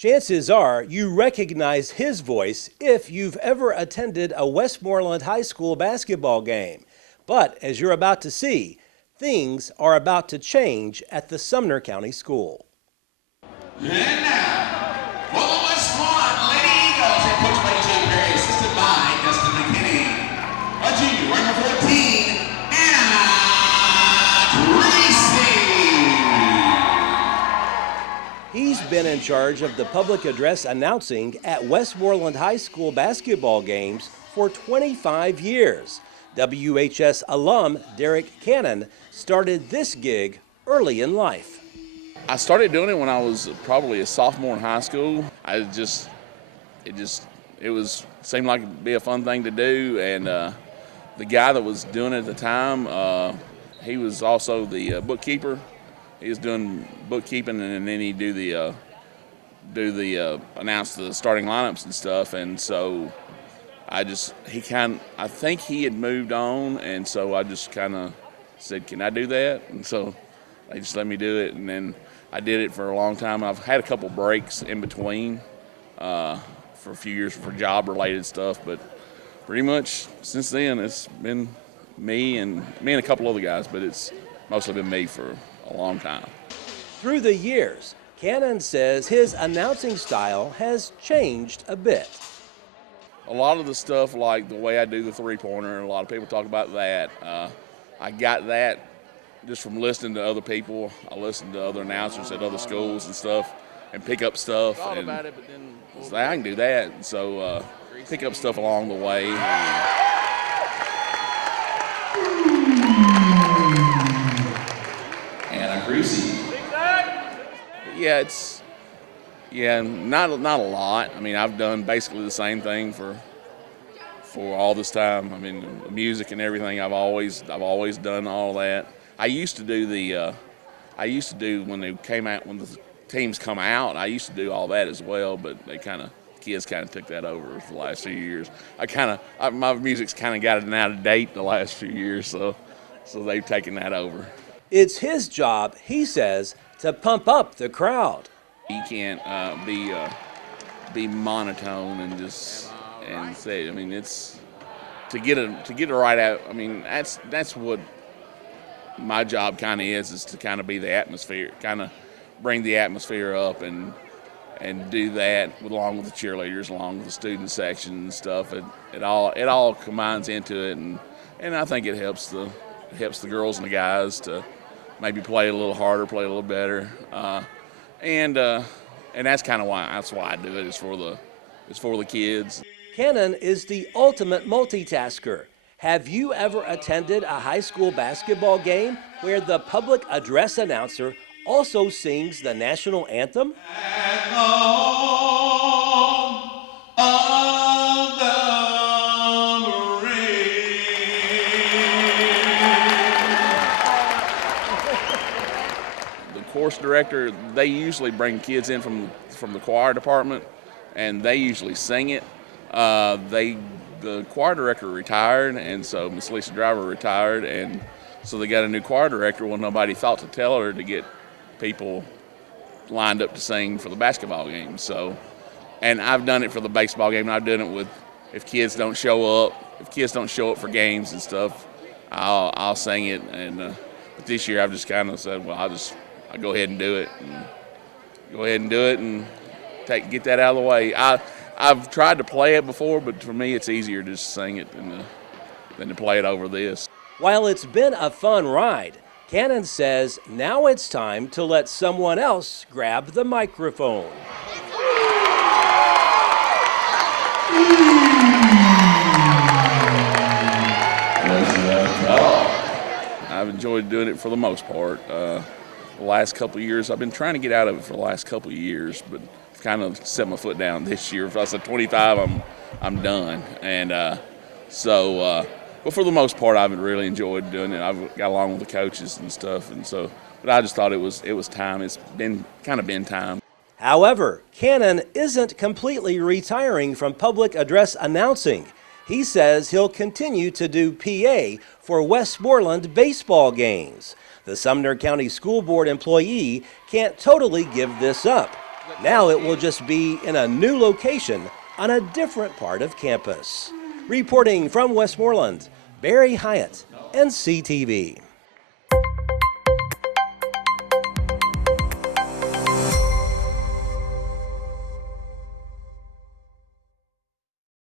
Chances are you recognize his voice if you've ever attended a Westmoreland High School basketball game. But as you're about to see, things are about to change at the Sumner County School. And now, for the Westmoreland Lady Eagles, head coach by Jay Perry, assisted by Dustin McKinney. A junior, wearing number 14, Anna Tracy. He's been in charge of the public address announcing at Westmoreland High School basketball games for 25 years. WHS alum Derrick Cannon started this gig early in life. I started doing it when I was probably a sophomore in high school. It seemed like it'd be a fun thing to do, and the guy that was doing it at the time, he was also the bookkeeper. He was doing bookkeeping, and then he'd announce the starting lineups and stuff. And so I think he had moved on, and so I just kind of said, "Can I do that?" And so they just let me do it, and then I did it for a long time. I've had a couple breaks in between for a few years for job-related stuff, but pretty much since then it's been me and a couple other guys, but it's mostly been me for a long time. Through the years, Cannon says his announcing style has changed a bit. A lot of the stuff, like the way I do the three-pointer, a lot of people talk about that. I got that just from listening to other people. I listen to other announcers at other schools and stuff and pick up stuff. Thought and about it, but then so I can do that. And so pick up stuff along the way. Anna Creasy. Yeah, not a lot. I mean, I've done basically the same thing for all this time. I mean, music and everything. I've always done all that. I used to do when they came out, when the teams come out, I used to do all that as well, but kids kind of took that over for the last few years. My music's kind of gotten out of date the last few years, so they've taken that over. It's his job, he says, to pump up the crowd. You can't be monotone and say. I mean, it's to get it right out. I mean, that's what my job kind of is to kind of be the atmosphere, kind of bring the atmosphere up and do that along with the cheerleaders, along with the student section and stuff. It all combines into it, and I think it helps the girls and the guys to maybe play a little harder, play a little better, and that's why I do it. It's for the kids. Cannon is the ultimate multitasker. Have you ever attended a high school basketball game where the public address announcer also sings the national anthem? The course director, they usually bring kids in from the choir department, and they usually sing it. The choir director retired, and so Miss Lisa Driver retired, and so they got a new choir director. Well, nobody thought to tell her to get people lined up to sing for the basketball game. So, and I've done it for the baseball game, and I've done it with if kids don't show up for games and stuff, I'll sing it. And but this year I've just kind of said, well, I'll go ahead and do it, and get that out of the way. I've tried to play it before, but for me it's easier to just sing it than to play it over this. While it's been a fun ride, Cannon says now it's time to let someone else grab the microphone. I've enjoyed doing it for the most part. The last couple of years, I've been trying to get out of it for the last couple of years, but kind of set my foot down this year. If I said 25, I'm done. And but for the most part, I've really enjoyed doing it. I've got along with the coaches and stuff, but I just thought it was time. It's been time. However, Cannon isn't completely retiring from public address announcing. He says he'll continue to do PA for Westmoreland baseball games. The Sumner County School Board employee can't totally give this up. Now it will just be in a new location on a different part of campus. Reporting from Westmoreland, Barry Hyatt, NCTV.